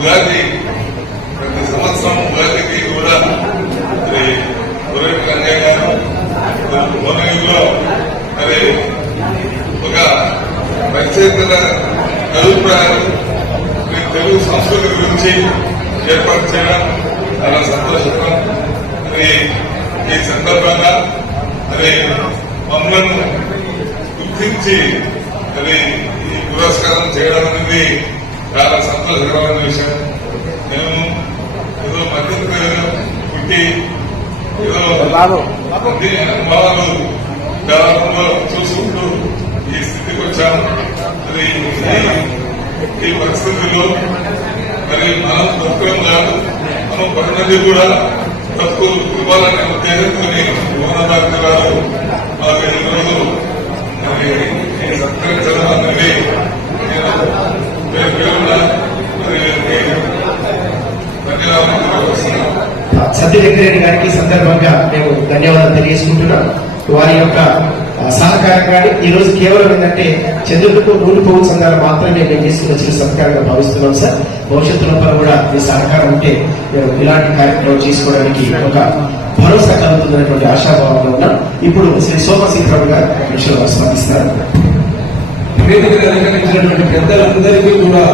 ఉగాది ప్రతి సంవత్సరం ఉగాదికి కూడా మరి గురవి రంగయ్య గారు భువనగిరిలో మరి ఒక రచయితల అభిప్రాయాలు తెలుగు సంస్కృతి గురించి ఏర్పాటు చేయడం చాలా సంతోషకరం. మరి ఈ సందర్భంగా మరి మమ్మల్ని గుర్తించి మరి ఈ పురస్కారం చేయడం అనేది చాలా సంతోషకరమైన విషయం నేను ఏదో మధ్య పుట్టి ఏదో అనుభవాలు గ్రామంలో చూసుకుంటూ ఈ స్థితికి వచ్చాము. మరి ఈ- పరిస్థితుల్లో మరి మనం తక్కువ కాదు. మనం పడినది కూడా తక్కువ ఇవ్వాలనే ఉద్దేశంతో మోహన్ డాక్టర్ గారు మాకు ఈరోజు మరి ఈ సత్కరించడం అనేది నేను పేరు పేరున మరి నేను ధన్యవాదాలు వస్తున్నాను సత్యరెడ్డి గారికి సందర్భంగా మేము ధన్యవాదాలు తెలియజేసుకుంటున్నాం. వారి యొక్క సహకారం కానీ ఈ రోజు కేవలం ఏంటంటే చంద్రుడితో నూనె పోగు సంఘాలు మాత్రమే మేము తీసుకుని వచ్చిన సత్కారంగా భావిస్తున్నాం సార్. భవిష్యత్తు లోపల కూడా మీ సహకారం ఉంటే మేము ఇలాంటి కార్యక్రమం చేసుకోవడానికి ఒక భరోసా కలుగుతున్నటువంటి ఆశాభావంలో ఉన్నాం. ఇప్పుడు శ్రీ సోమశీకరావు గారు విషయంలో స్పందిస్తారు. వేదిక అలంకరించినటువంటి పెద్దలందరికీ కూడా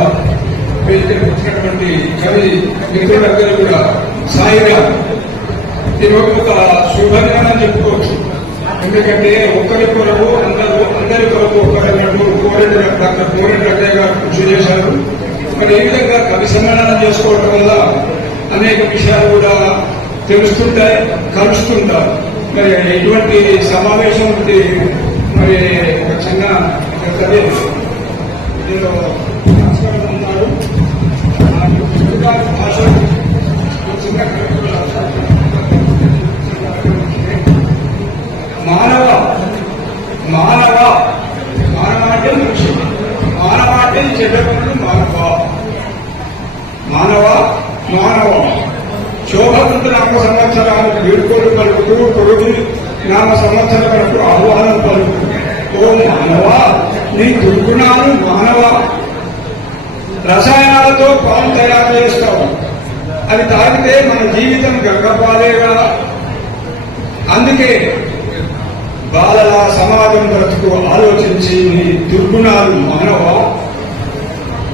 వేదిక వచ్చినటువంటి కవి మిత్రులందరూ కూడా సాయిగా. ఇది ఒక శుభంగా చెప్పుకోవచ్చు. ఎందుకంటే ఒక్కరి కొరకు అందరూ అందరి కొరకు ఒకరన్నట్టు కోరెడ్డి డాక్టర్ కోరెడ్డి అడ్డయ్య గారు కృషి చేశారు. మరి ఏ విధంగా కవి సమ్మేళనం చేసుకోవడం వల్ల అనేక విషయాలు కూడా తెలుస్తుంటాయి కలుస్తుంటారు మరి ఇటువంటి సమావేశం ఉంది మరి ఒక చిన్న కవి ఇందులో ఉన్నాడు భాష మానవ మానవ మానవాటి అంటే మనిషి మానవ మానవ. మానవ మానవ. శోభవంతు నామ సంవత్సరాలు వీడుకోలు పలుకుతూ పొరుగు నామ సంవత్సరాలకు ఆహ్వానం పలుకు ఓ మానవ నీ దుర్గుణాలు మానవ. రసాయనాలతో పాలు తయారు చేస్తావు. అది తాగితే మన జీవితం గర్భపాలేగా అందుకే బాలల సమాజం బ్రతుకు ఆలోచించి నీ దుర్గుణాలు మానవ.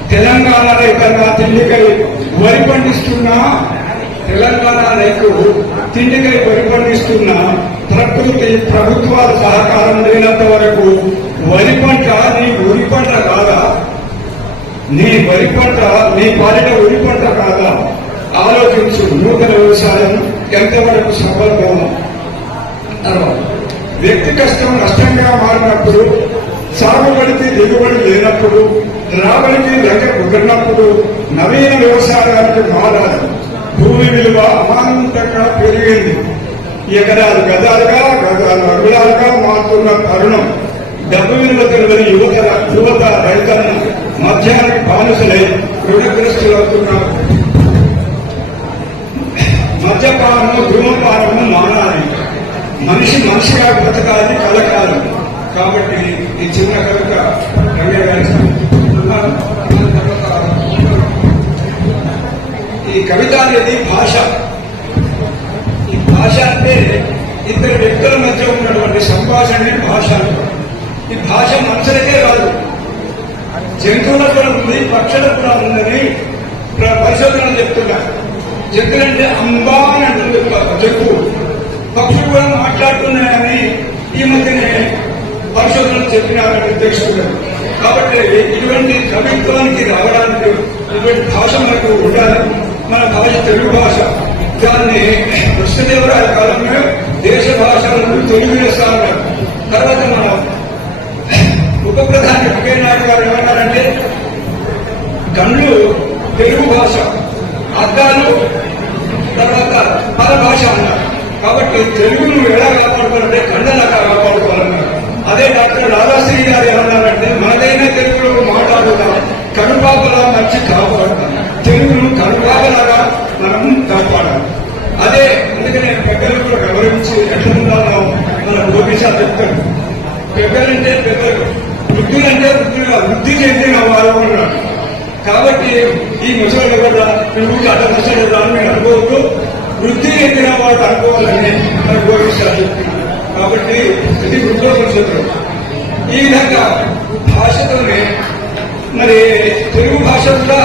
తెలంగాణ రైతంగా తిండికై వరి పండిస్తున్నా తెలంగాణ రైతు తిండికై వరి పండిస్తున్నా ప్రకృతి ప్రభుత్వాల సహకారం లేనంత వరకు వరి పంట నీ ఉరి పంట కాదా? నీ వరి పంట నీ పాలిట ఉరి పంట కాదా? ఆలోచించు నూతన వ్యవసాయం ఎంతవరకు సఫలమో వ్యక్తి కష్టం నష్టంగా మారినప్పుడు సాగుబడికి దిగుబడి లేనప్పుడు రాబడికి లెక్క కుదిరినప్పుడు నవీన వ్యవసాయానికి మారాలి భూమి విలువ అమాంతంగా పెరిగింది. ఎకరాలు గదాలుగా గదాలు అగులాలుగా మారుతున్న తరుణం. డబ్బు విలువ తెలియని యువత యువత రైతన్న మధ్యాహ్నం బానిసలై రుణగ్రస్తులవుతున్నారు. మద్యపానము ధూమపానము మానాలి. మనిషి మనిషిగా బ్రతకాలి కలకాలి కాబట్టి ఈ చిన్న కవిత ఈ కవిత అనేది భాష. ఈ భాష అంటే ఇద్దరు వ్యక్తుల మధ్య ఉన్నటువంటి సంభాషణ భాష. ఈ భాష మనుషులకే రాదు. జంతువులకు కూడా ఉంది పక్షులకు కూడా ఉందని పరిశోధనలు చెప్తున్నారు. జంతువులంటే అంబా అని అంటుంది పక్షులు కూడా మాట్లాడుతున్నాయని ఈ మధ్యనే పరిశోధనలు చెప్పినారని తెలుసుకున్నారు కాబట్టి ఇటువంటి కవిత్వానికి రావడానికి ఇటువంటి భాష మనకు ఉండాలి. మన భాష తెలుగు భాష. దాన్ని కృష్ణదేవరాయ కాలంలో దేశ భాషలను తెలుగు చేస్తారు తర్వాత మన ఉప ప్రధాని వెంకయ్యనాయుడు గారు ఏమన్నారంటే కళ్ళు తెలుగు భాష. అద్దాలు భాష అన్నారు కాబట్టి తెలుగును ఎలా కాపాడుకోవాలంటే కండలాగా కాపాడుకోవాలన్నారు అదే డాక్టర్ రాధాశ్రీ గారు ఏమన్నారంటే మనదైన తెలుగులో మాట్లాడుతాం కనుపాపలా మంచి కాపాడుతాం. తెలుగును కనుపాపలాగా మనం కాపాడాలి. అదే అందుకనే పెద్దలు కూడా గౌరవించి ఎట్లా ఉండాలో మన గోపిషా చెప్తాడు. పెద్దలంటే పెద్దలు వృద్ధులంటే వృద్ధులుగా వృద్ధి చెందిన వారు కాబట్టి ఈ ముసలి కూడా తెలుగు అట ముసలి రాని నేను అనుకోవద్దు. వృద్ధి ఎక్కిన వాడు అనుకోవాలని మన గోవిస్తారు కాబట్టి ఇది వృద్ధోపనిషత్తులు ఈ విధంగా భాషతోనే మరి తెలుగు భాష కూడా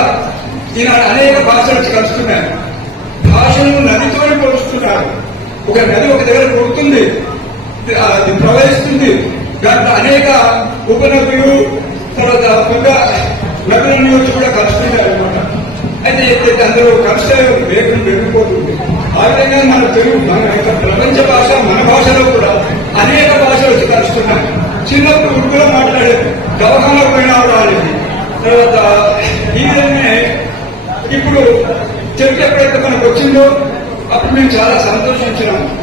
ఈనాడు అనేక భాషలు కలుస్తున్నాయి. భాషను నదితోనే పోలుస్తున్నారు. ఒక నది ఒక దగ్గర పోతుంది అది ప్రవహిస్తుంది. దాంట్లో అనేక ఉపనదులు తర్వాత పెద్ద నదులన్నీ కూడా కలుస్తున్నాయి అనమాట అయితే అందరూ కలిస్తే వేగం పెరిగిపోతుంది ఆ మన తెలుగు మన యొక్క ప్రపంచ భాష మన భాషలో కూడా అనేక భాషలు వచ్చి కలుస్తున్నాయి. చిన్నప్పుడు ఉడుకులో మాట్లాడేది గవకంలో పోయినా రాలేదు తర్వాత ఈ విధంగా ఇప్పుడు చెట్టు ఎప్పుడైతే మనకు వచ్చిందో అప్పుడు మేము చాలా సంతోషించినాం.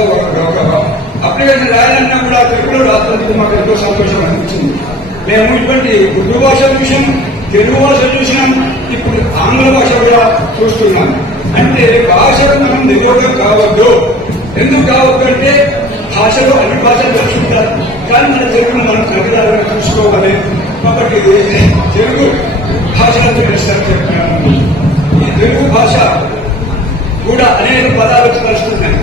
ఒక- అప్లికేషన్ రాయాలన్నా కూడా తెలుగులో రాత్రి మాకు ఎంతో సంతోషం అనిపించింది. మేము ఇటువంటి ఉర్దూ భాష విషయం తెలుగు భాష చూసినాం ఇప్పుడు ఆంగ్ల భాష కూడా చూస్తున్నాం. అంటే భాష మనం నిరోగం కావద్దు. ఎందుకు కావద్దు అంటే భాషలో అన్ని భాషలు తెలుసుకుంటారు కానీ మన తెలుగును మనం ప్రజలను చూసుకోవాలి. కాబట్టి తెలుగు భాషలో తెలుస్తారు చెప్పినాను ఈ తెలుగు భాష కూడా అనేక పదాలు వచ్చి కలుస్తున్నాయి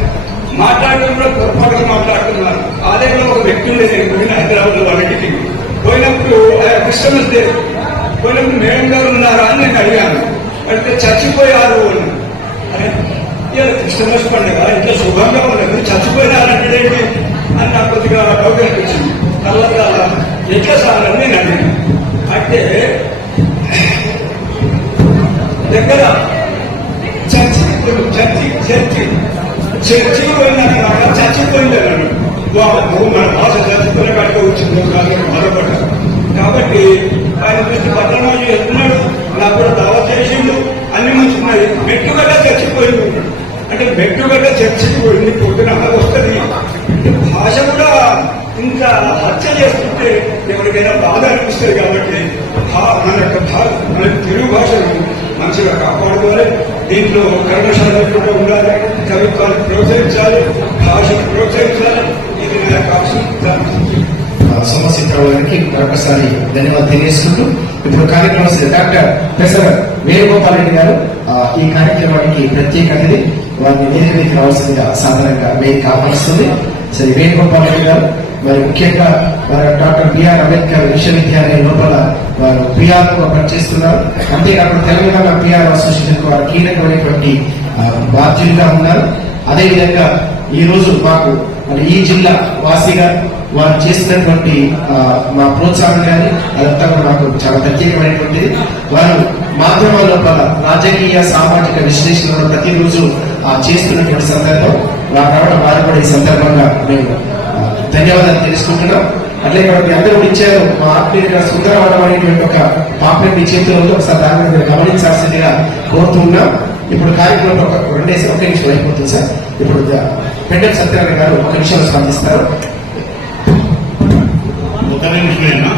మాట్లాడడం మాట్లాడుతున్నాను పొరపాటుగా మాట్లాడుతున్నారు. ఆలయంలో ఒక వ్యక్తి ఉండే నేను పోయిన హైదరాబాద్ వాళ్ళకి పోయినప్పుడు క్రిస్టమస్ డే మేడం గారు ఉన్నారా అని నేను అడిగాను. అంటే చచ్చిపోయారు అని. ఇవాళ క్రిస్టమస్ పండుగ ఇంట్లో శుభంగా ఉండదు చచ్చిపోయినారంటే అని నాకు కొద్దిగా డౌట్ అనిపించింది. తర్వాత ఎట్లా సార్ అని నేను అడిగాను. అంటే దగ్గర చర్చి చర్చి చర్చి చర్చి పోయిందని చచ్చిపోయిందన్నాడు మన భాష చచ్చిపోయిన కాడికి కానీ బాధపడ్డాను కాబట్టి ఆయన దృష్టి పట్టణం వెళ్తున్నాడు. నా కూడా దావా చేసిండు. అన్ని మంచుకున్నాయి మెట్టుగడ్డ చచ్చిపోయింది. అంటే మెట్టుగడ్డ చచ్చిపోయింది. పొద్దున వస్తుంది. భాష కూడా ఇంత హత్య చేస్తుంటే ఎవరికైనా బాధ అనిపిస్తుంది కాబట్టి మన యొక్క మన తెలుగు భాషను మంచిగా కాపాడుకోవాలి. దీంట్లో కర్మశాల కూడా ఉండాలి. కవిత్వాన్ని ప్రోత్సహించాలి. భాషను ప్రోత్సహించాలి. ఇది నా యొక్క ఆశ సోమశేఖరరావు గారికి మరొకసారి ధన్యవాదాలు తెలియజేసుకుంటూ ఇప్పుడు కార్యక్రమం డాక్టర్ ప్రొఫెసర్ వేణుగోపాల్ రెడ్డి గారు ఈ కార్యక్రమానికి ప్రత్యేక అతిథి. వారిని వేదిక మీదకి రావాల్సిందిగా సాధారణంగా మేము కావాల్సింది. సరే వేణుగోపాల్ రెడ్డి గారు మరి ముఖ్యంగా వారు డాక్టర్ బిఆర్ అంబేద్కర్ విశ్వవిద్యాలయం లోపల వారు పిఆర్ పనిచేస్తున్నారు. అంతేకాకుండా తెలంగాణ పిఆర్ అసోసియేషన్ వారు కీలకమైనటువంటి బాధ్యులుగా ఉన్నారు. అదేవిధంగా ఈ రోజు మాకు మరి ఈ జిల్లా వాసిగా వారు చేసినటువంటి మా ప్రోత్సాహం కానీ అదంతా కూడా నాకు చాలా ప్రత్యేకమైనటువంటిది. వారు మాధ్యమాల లోపల రాజకీయ సామాజిక విశ్లేషణలు ప్రతిరోజు ఆ, చేస్తున్నటువంటి సందర్భం. వారు వారు కూడా ఈ సందర్భంగా మేము ధన్యవాదాలు తెలుసుకుంటున్నాం. అట్లే కాబట్టి అందరూ ఇచ్చారు మా ఆత్మీయ సుందరవనం అనేటువంటి ఒక పాపరెడ్డి చేతిలో ఒకసారి దాని మీద గమనించాల్సిందిగా కోరుతున్నాం ఇప్పుడు కార్యక్రమం ఒక రెండేసి ఒక నిమిషం అయిపోతుంది సార్. ఇప్పుడు పెండల సత్యనారాయణ గారు ఒక నిమిషంలో స్పందిస్తారు. ఒక నిమిషమేనా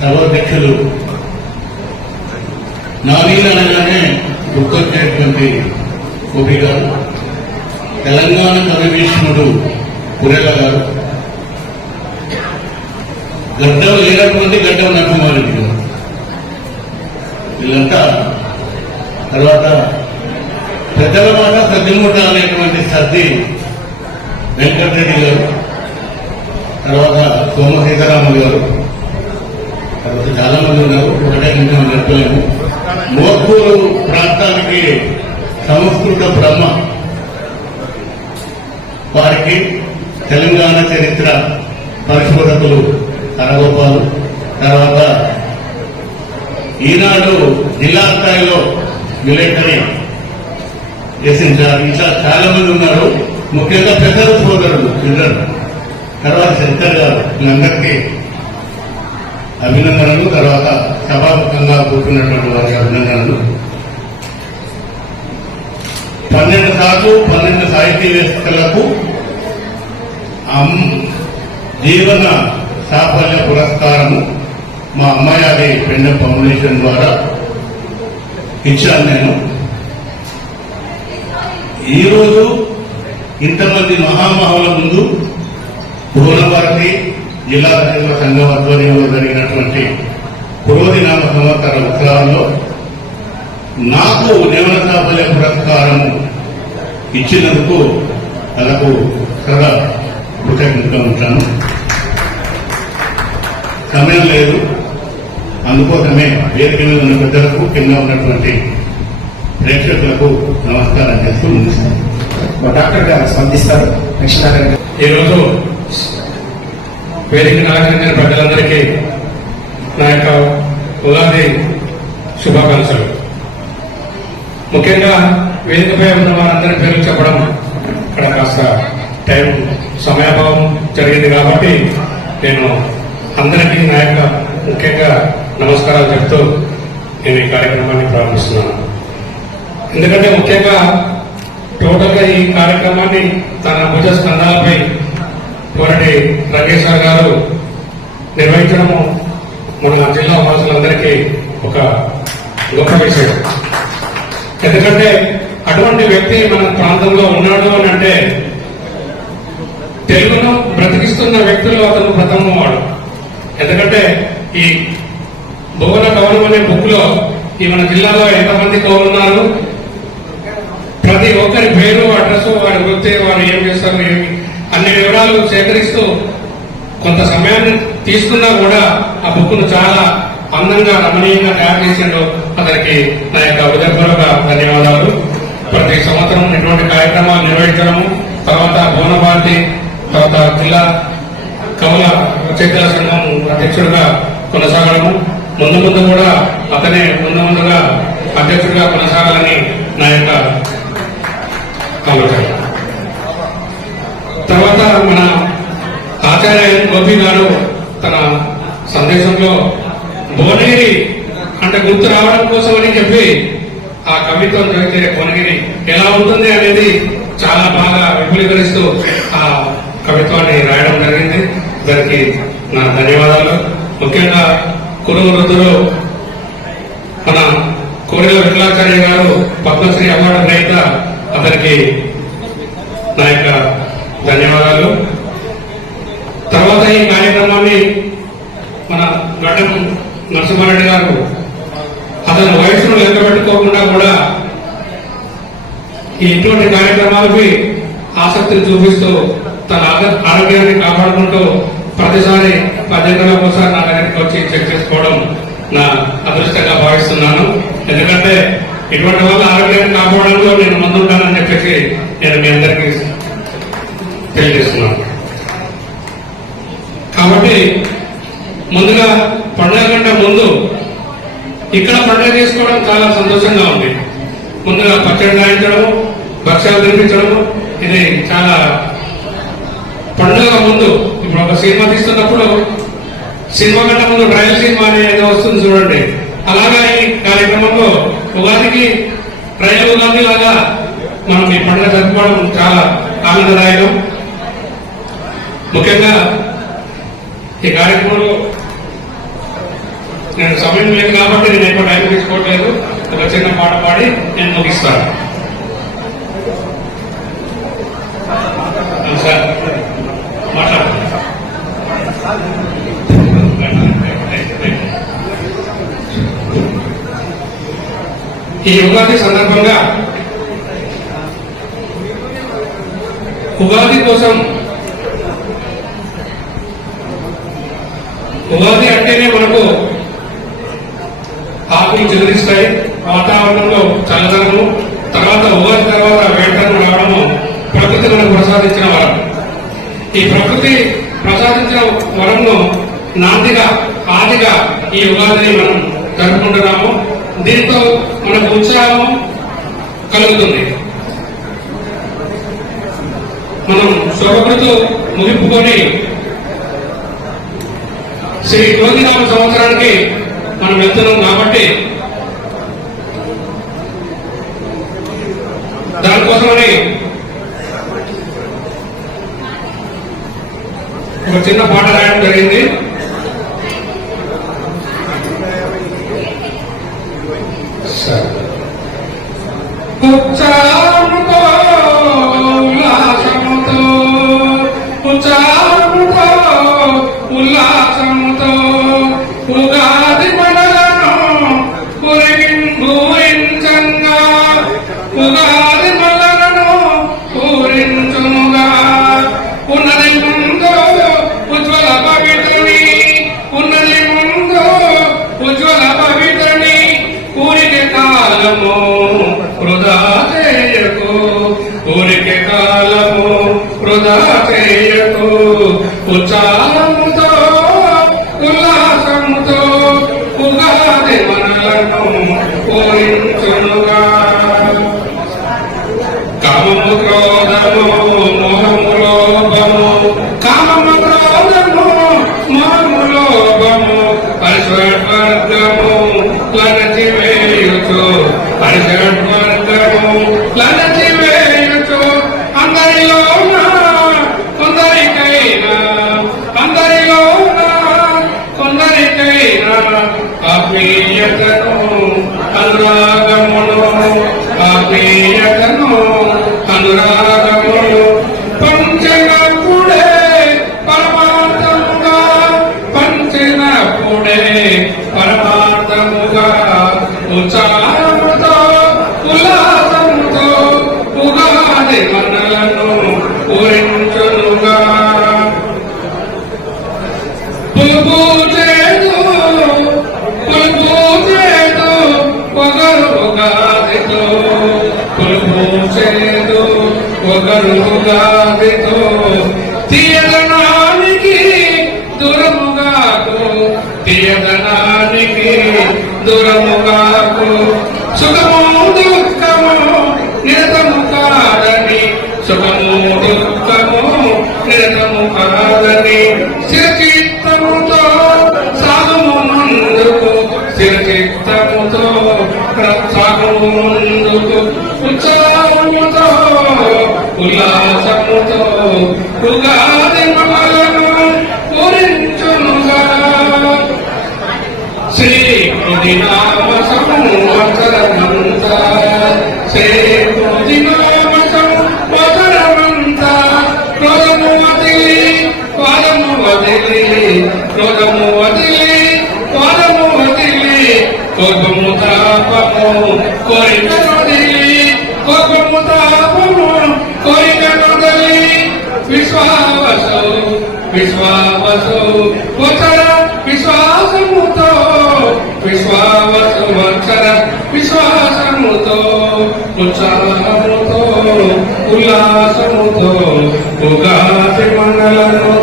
సభాధ్యక్షులు నావీనగానే గుర్తొచ్చేటువంటి కవి గారు తెలంగాణ కవిభీష్ముడు కురేల గారు. గడ్డం లేనటువంటి గడ్డం నరసింహారెడ్డి గారు. వీళ్ళంతా తర్వాత పెద్దల మాట సర్దిమూట అనేటువంటి సర్ది వెంకటరెడ్డి గారు. తర్వాత సోమశేఖరాములు గారు. తర్వాత చాలా మంది ఉన్నారు. ఒకటే నిమిషం చెప్పలేము మోత్కూరు ప్రాంతానికి సంస్కృత బ్రహ్మ వారికి తెలంగాణ చరిత్ర పరిశోధకులు తరగోపాలు. తర్వాత ఈనాడు జిల్లా స్థాయిలో విలేకరి చేసిన ఇంకా చాలా మంది ఉన్నారు. ముఖ్యంగా పెద్దలు సోదరులు ఇద్దరు. తర్వాత శంకర్ గారు వీళ్ళందరికీ అభినందనలు తర్వాత సభాముఖంగా కూర్చున్నటువంటి వారి అభినందనలు. పన్నెండు సార్లు పన్నెండు సాహితీవేత్తలకు జీవన సాఫల్య పురస్కారము మా అమ్మాయి పెండ ఫౌండేషన్ ద్వారా ఇచ్చాను నేను. ఈరోజు ఇంతమంది మహామహుల ముందు భువనభారతి జిల్లా రచయితల సంఘం ఆధ్వర్యంలో జరిగినటువంటి క్రోధి నామ సంవత్సర ఉత్సవాల్లో నాకు నియమన సాఫల్య పురస్కారము ఇచ్చినందుకు వాళ్ళకు సదా కృతజ్ఞతగా ఉంటాను. సమయం లేదు. అందుకోసమే వేదిక మీద ఉన్న పెద్దలకు కింద ఉన్నటువంటి ప్రేక్షకులకు నమస్కారం చేస్తూ ముగిస్తాను మా డాక్టర్ గారు స్పందిస్తారు. లక్ష్మీనారాయణ ఈరోజు వేదిక నాయకులైన ప్రజలందరికీ నా యొక్క ఉగాది శుభాకాంక్షలు. ముఖ్యంగా వేదికపై ఉన్న వారందరి పేర్లు చెప్పడం ఇక్కడ కాస్త టైం సమయాభావం జరిగింది కాబట్టి నేను అందరికీ నా యొక్క ముఖ్యంగా నమస్కారాలు చెప్తూ నేను ఈ కార్యక్రమాన్ని ప్రారంభిస్తున్నాను. ఎందుకంటే ముఖ్యంగా టోటల్గా ఈ కార్యక్రమాన్ని తన భుజ స్కంధాలపై కోరటి రంగేశ్వర్ గారు. నిర్వహించడము మన జిల్లా వాసులందరికీ ఒక గొప్ప విషయం. ఎందుకంటే అటువంటి వ్యక్తి మన ప్రాంతంలో ఉన్నాడు అని అంటే తెలుగును బ్రతికిస్తున్న వ్యక్తులు అతను ప్రథమ వాడు. ఎందుకంటే ఈ భువన కవనం అనే బుక్లో ఈ మన జిల్లాలో ఎంతమంది కవులున్నారు? ప్రతి ఒక్కరి పేరు అడ్రస్ వారి వృత్తి వారు ఏం చేస్తారు ఏమి? అన్ని వివరాలు సేకరిస్తూ కొంత సమయాన్ని తీసుకున్నా కూడా ఆ బుక్ను చాలా అందంగా రమణీయంగా తయారు చేసిండు అతనికి నా యొక్క హృదయపూర్వక ధన్యవాదాలు. ప్రతి సంవత్సరం ఇటువంటి కార్యక్రమాలు నిర్వహించడము తర్వాత భువన భారతి తర్వాత జిల్లా కవుల రచయితల సంఘం అధ్యక్షుడిగా కొనసాగడము. ముందు ముందు కూడా అతనే ముందు ముందుగా అధ్యక్షుడిగా కొనసాగాలని నా యొక్క ఆలోచన. మన ఆచార్య గోపి గారు తన సందేశంలో భువనగిరి అంటే గుర్తు రావడం కోసం అని చెప్పి ఆ కవిత్వం చదివితే భువనగిరి ఎలా ఉంటుంది అనేది చాలా బాగా విపులీకరిస్తూ ఆ కవిత్వాన్ని రాయడం జరిగింది. దానికి నా ధన్యవాదాలు. ముఖ్యంగా కురు వృద్ధులు మన కోరిల విఠలాచార్య గారు పద్మశ్రీ అవార్డు రహిత అతనికి నా యొక్క ధన్యవాదాలు తర్వాత ఈ కార్యక్రమాన్ని మన గడ్డం నరసింహారెడ్డి గారు అతని వయసును లెక్క పెట్టుకోకుండా కూడా ఈ ఇటువంటి కార్యక్రమాలకి ఆసక్తిని చూపిస్తూ తన ఆరోగ్యాన్ని కాపాడుకుంటూ ప్రతిసారి పద్దెనిమిది ఒకసారి నా దగ్గరికి వచ్చి చెక్ చేసుకోవడం నా అదృష్టంగా భావిస్తున్నాను. ఎందుకంటే ఇటువంటి వాళ్ళ ఆరోగ్యాన్ని కాపాడంలో నేను ముందుంటానని చెప్పేసి నేను మీ అందరికీ తెలియజేస్తున్నాను. కాబట్టి ముందుగా పండుగ కంటే ముందు ఇక్కడ పండుగ చేసుకోవడం చాలా సంతోషంగా ఉంది. ముందుగా పచ్చడి రాయించడం భక్ష్యాలు తినిపించడం ఇది చాలా పండుగ ముందు ఇప్పుడు ఒక సినిమా తీస్తున్నప్పుడు సినిమా కంటే ముందు ట్రయల్ సినిమా అనేది వస్తుంది చూడండి. అలాగా ఈ కార్యక్రమంలో ఉగాదికి ట్రయల్ ఉగాది లాగా మనం ఈ పండుగ జరుపుకోవడం చాలా ఆనందదాయకం. ముఖ్యంగా ఈ కార్యక్రమంలో నేను సమయం లేదు కాబట్టి నేను ఎక్కువ టైం తీసుకోవట్లేదు. ఒక చిన్న పాట పాడి నేను ముగిస్తాను సార్ మాట్లాడు ఈ ఉగాది సందర్భంగా ఉగాది కోసం ఉగాది అంటేనే మనకు ఆకులు చెదిరిస్తాయి. వాతావరణంలో చల్లదనము తర్వాత ఉగాది తర్వాత వేటను రావడము ప్రకృతి మనకు ప్రసాదించిన వరం. ఈ ప్రకృతి ప్రసాదించిన వరంను నాందిగా ఆదిగా ఈ ఉగాదిని మనం జరుపుకుంటున్నాము. దీంతో మనకు ఉత్సాహం కలుగుతుంది. మనం శుభకృతు ముగింపుకొని శ్రీ యోగినామ సంవత్సరానికి మనం వెళ్తున్నాం కాబట్టి దానికోసమని ఒక చిన్న పాట రాయడం జరిగింది. Cuộc. Hallelujah. విశ్వాసౌ విశ్వాసౌ వచన విశ్వాసముతో విశ్వాస వచన విశ్వాసముతో ఉత్సాహముతో ఉల్లాసముతో ఉగాది మండలను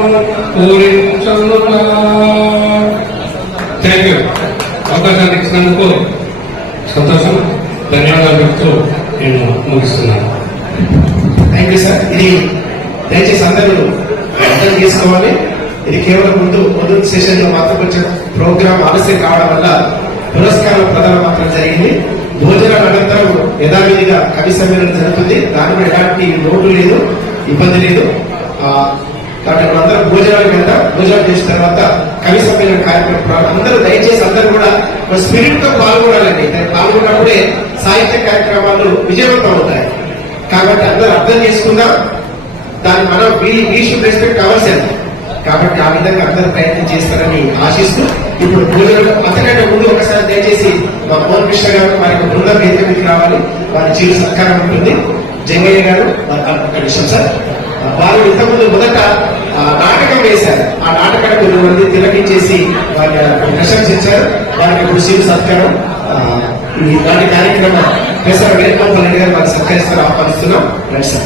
సెషన్లో మాత్రం కొంచెం ప్రోగ్రామ్ ఆలస్యం కావడం వల్ల పురస్కారం ప్రదానం మాత్రం జరిగింది. భోజనం అనంతరం యథావిధిగా కవి సమ్మేళనం జరుగుతుంది. దానిలో ఎలాంటి లోటు లేదు ఇబ్బంది లేదు. ఆ, కాబట్టి మనం అందరం భోజనాలకు భోజనం చేసిన తర్వాత కవి సమ్మేళన కార్యక్రమం ప్రారంభం. అందరూ దయచేసి అందరూ కూడా స్పిరిట్తో పాల్గొనాలండి. దాన్ని పాల్గొన్నప్పుడే సాహిత్య కార్యక్రమాలు విజయవంతం అవుతాయి. కాబట్టి అందరూ అర్థం చేసుకుందాం. దాన్ని మనం we we should respect our self కాబట్టి ఆ విధంగా అందరూ ప్రయత్నం చేస్తారని ఆశిస్తూ ఇప్పుడు భోజనం అంతకంటే ముందు ఒకసారి దయచేసి మా మోహన్ కృష్ణ గారు వారి యొక్క బృందం వేదికకి రావాలి వారి చిరు సత్కారం ఉంటుంది. జంగయ్య గారు ఒక విషయం సార్. వారు ఇంతకుముందు మొదట నాటకం వేశారు. ఆ నాటకాన్ని కొన్ని మంది తిలకించేసి వారిని ప్రశంసించారు. వారికి ఇప్పుడు చిరు సత్కారం ఆ, కార్యక్రమం ప్రసారం వేణుగోపాల్ రెడ్డి గారు వారిని సత్కరిస్తారు ఆహ్వానిస్తున్నాం. Right sir.